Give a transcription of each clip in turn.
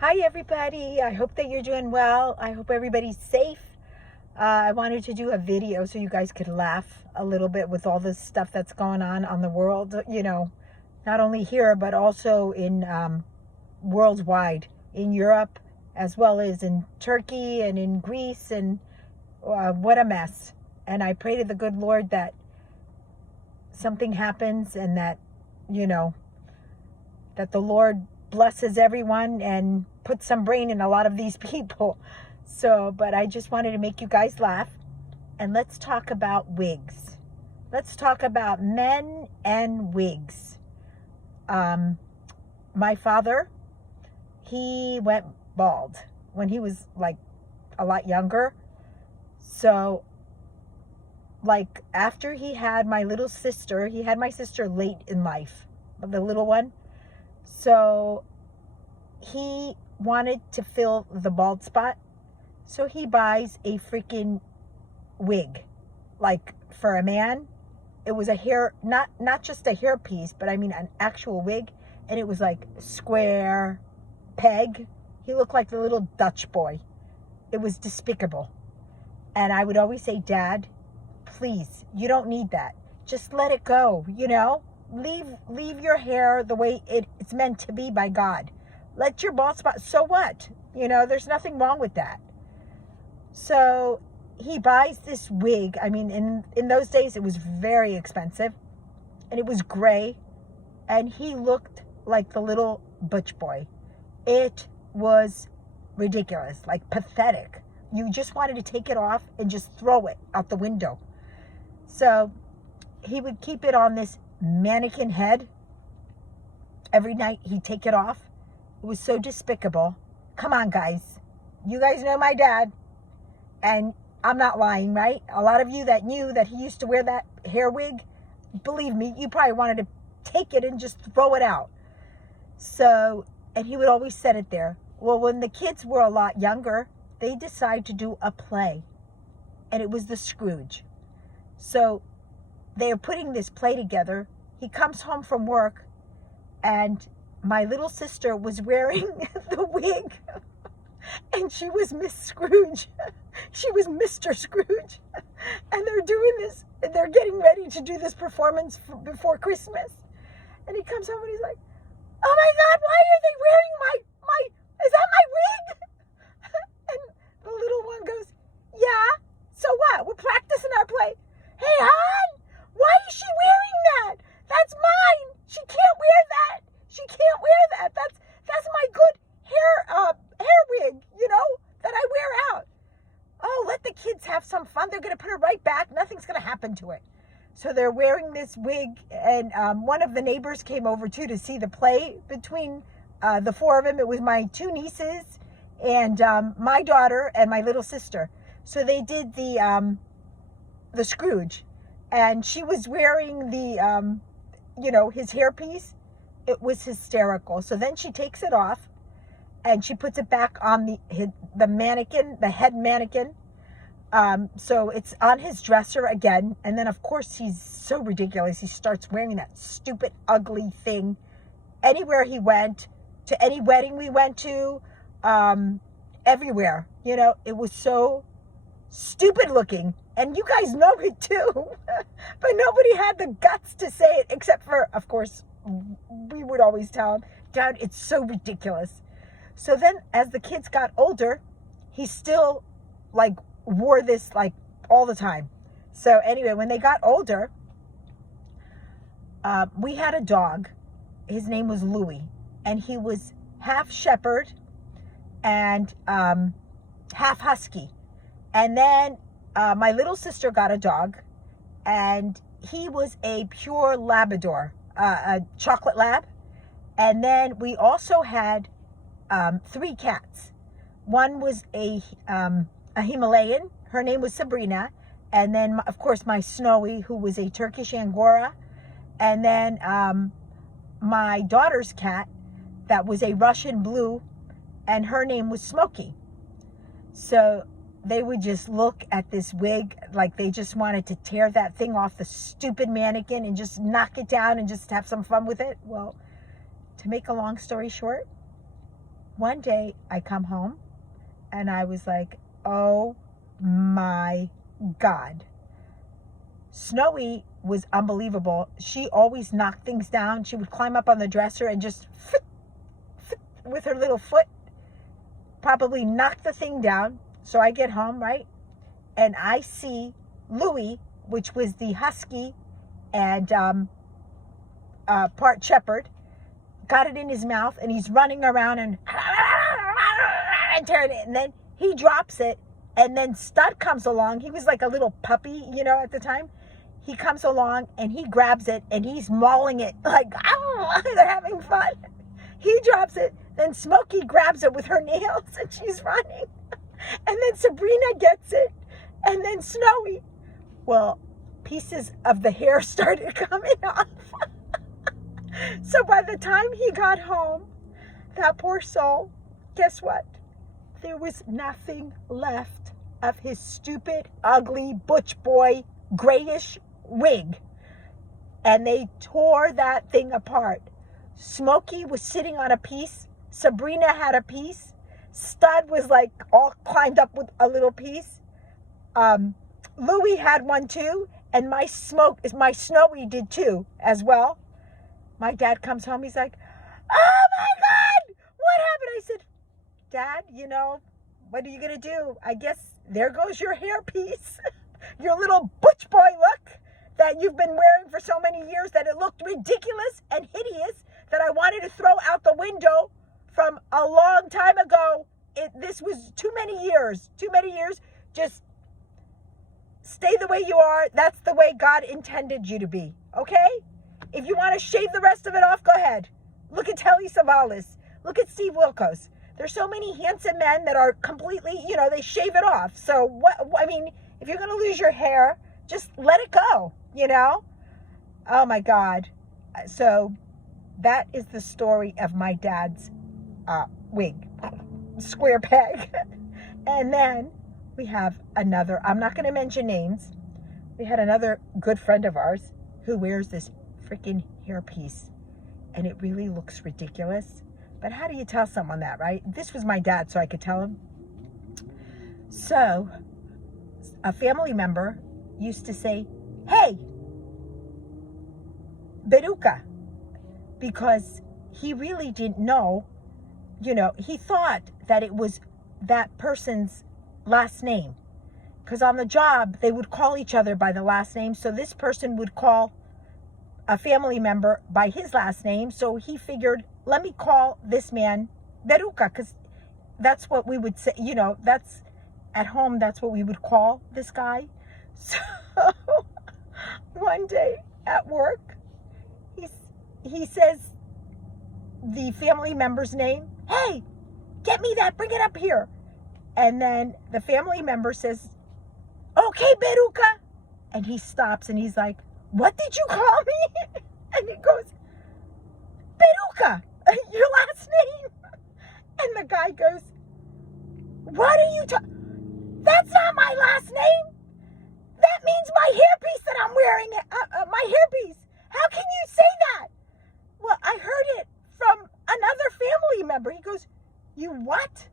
Hi, everybody. I hope that you're doing well. I hope everybody's safe. I wanted to do a video so you guys could laugh a little bit with all this stuff that's going on the world, not only here, but also in worldwide, in Europe, as well as in Turkey and in Greece. And what a mess. And I pray to the good Lord that something happens and that, you know, that the Lord blesses everyone and puts some brain in a lot of these people. So, but I just wanted to make you guys laugh. And let's talk about wigs. Let's talk about men and wigs. My father, he went bald when he was like a lot younger. So, like after he had my little sister, he had my sister late in life, the little one. So he wanted to fill the bald spot. So he buys a freaking wig. Like for a man, it was a hair, not just a hair piece, but I mean an actual wig. And it was like square, peg. He looked like the little Dutch boy. It was despicable. And I would always say, Dad, please, you don't need that. Just let it go, Leave your hair the way it's meant to be by God. Let your bald spot, so what? There's nothing wrong with that. So he buys this wig. I mean, in those days, it was very expensive. And it was gray. And he looked like the little butch boy. It was ridiculous, like pathetic. You just wanted to take it off and just throw it out the window. So he would keep it on this mannequin head. Every night he'd take it off. It was so despicable. Come on, guys. You guys know my dad. And I'm not lying, right? A lot of you that knew that he used to wear that hair wig, believe me, you probably wanted to take it and just throw it out. So, and he would always set it there. Well, when the kids were a lot younger, they decided to do a play. And it was the Scrooge. So they are putting this play together. He comes home from work, and my little sister was wearing the wig, and she was Miss Scrooge. She was Mr. Scrooge. And they're doing this, and they're getting ready to do this performance before Christmas. And he comes home and he's like, oh my God, why are they wearing is that my wig? And the little one goes, yeah, so what? We're practicing our play. Hey, hon, why is she wearing that? That's mine. She can't wear that. She can't wear that. That's my good hair wig, that I wear out. Oh, let the kids have some fun. They're going to put it right back. Nothing's going to happen to it. So they're wearing this wig, and one of the neighbors came over too to see the play between the four of them. It was my two nieces and my daughter and my little sister. So they did the Scrooge, and she was wearing the his hairpiece. It was hysterical. So then she takes it off and she puts it back on the mannequin, the head mannequin. So it's on his dresser again. And then of course he's so ridiculous. He starts wearing that stupid, ugly thing anywhere he went, to any wedding we went to, everywhere. It was so stupid looking. And you guys know it too. But nobody had the guts to say it, except for, of course, we would always tell him, Dad, it's so ridiculous. So then as the kids got older, he still like wore this like all the time. So anyway, when they got older, we had a dog. His name was Louie, and he was half shepherd and half husky. And then my little sister got a dog, and he was a pure Labrador, a chocolate lab. And then we also had 3 cats. One was a Himalayan. Her name was Sabrina. And then, of course, my Snowy, who was a Turkish Angora. And then my daughter's cat, that was a Russian Blue, and her name was Smokey. So they would just look at this wig like they just wanted to tear that thing off the stupid mannequin and just knock it down and just have some fun with it. Well, to make a long story short, One day I come home and I was like, oh my God. Snowy was unbelievable. She always knocked things down. She would climb up on the dresser and just with her little foot, probably knock the thing down. So I get home, right? And I see Louis, which was the husky and part shepherd, got it in his mouth and he's running around and tearing it. And then he drops it. And then Stud comes along. He was like a little puppy, at the time. He comes along and he grabs it and he's mauling it like, oh, they're having fun. He drops it. Then Smokey grabs it with her nails and she's running. And then Sabrina gets it. And then Snowy. Well, pieces of the hair started coming off. So by the time he got home, that poor soul, guess what? There was nothing left of his stupid, ugly, butch boy, grayish wig. And they tore that thing apart. Smokey was sitting on a piece. Sabrina had a piece. Stud was like all climbed up with a little piece. Louis had one too. And my Snowy did too as well. My dad comes home. He's like, oh my God, what happened? I said, Dad, what are you going to do? I guess there goes your hairpiece. Your little butch boy look that you've been wearing for so many years that it looked ridiculous and hideous that I wanted to throw out the window from a long time ago. This was too many years. Just stay the way you are. That's the way God intended you to be. Okay? If you want to shave the rest of it off, go ahead. Look at Telly Savalas. Look at Steve Wilkos. There's so many handsome men that are completely, they shave it off. So, if you're going to lose your hair, just let it go, Oh, my God. So, that is the story of my dad's wig, square peg. And then we have another, I'm not going to mention names. We had another good friend of ours who wears this freaking hairpiece. And it really looks ridiculous. But how do you tell someone that, right? This was my dad, so I could tell him. So, a family member used to say, hey, Beruka, because he really didn't know, he thought that it was that person's last name. Because on the job, they would call each other by the last name. So this person would call a family member by his last name. So he figured, let me call this man Beruka, because that's what we would say, that's at home, that's what we would call this guy. So one day at work, he says the family member's name. Hey, get me that, bring it up here. And then the family member says, okay, Beruka. And he stops and he's like, what did you call me? And he goes, Beruka, your last name. And the guy goes, what are you that's not my last name. That means my hairpiece that I'm wearing, my hairpiece. How can you say that? Well, I heard it from another family member. He goes, you what?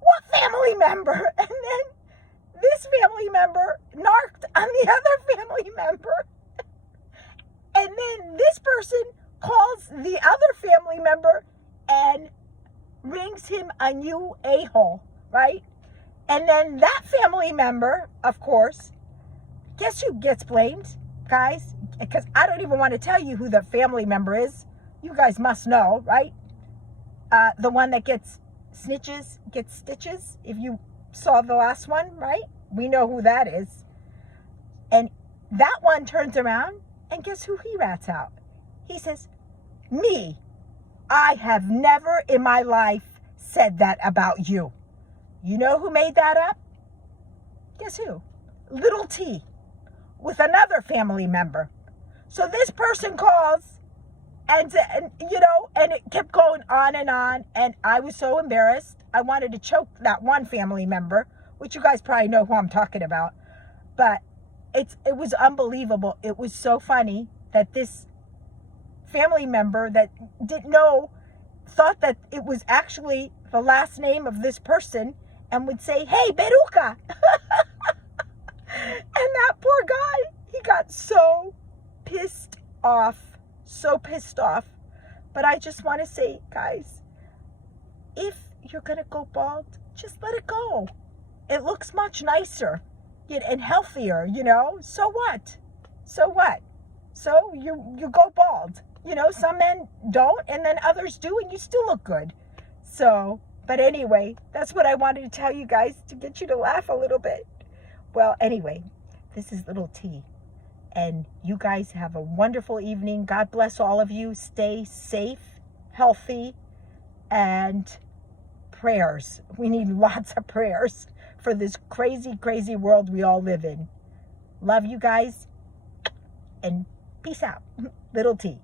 What family member? And then this family member narked on the other family member. And then this person calls the other family member and rings him a new a-hole, right? And then that family member, of course, guess who gets blamed, guys? Because I don't even want to tell you who the family member is. You guys must know, right? The one that gets snitches, gets stitches. If you saw the last one, right? We know who that is. And that one turns around and guess who he rats out? He says, me. I have never in my life said that about you. You know who made that up? Guess who? Little T with another family member. So this person calls and it kept going on. And I was so embarrassed. I wanted to choke that one family member, which you guys probably know who I'm talking about. But it was unbelievable. It was so funny that this family member that didn't know thought that it was actually the last name of this person and would say, hey, Beruca. And that poor guy, he got so pissed off. So pissed off. But I just want to say, guys, if you're going to go bald, just let it go. It looks much nicer and healthier, you know. So what? So what? So you go bald. You know, some men don't, and then others do, and you still look good. So, but anyway, that's what I wanted to tell you guys to get you to laugh a little bit. Well, anyway, this is Little T. And you guys have a wonderful evening. God bless all of you. Stay safe, healthy, and prayers. We need lots of prayers for this crazy, crazy world we all live in. Love you guys, and peace out. Little T.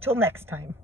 Till next time.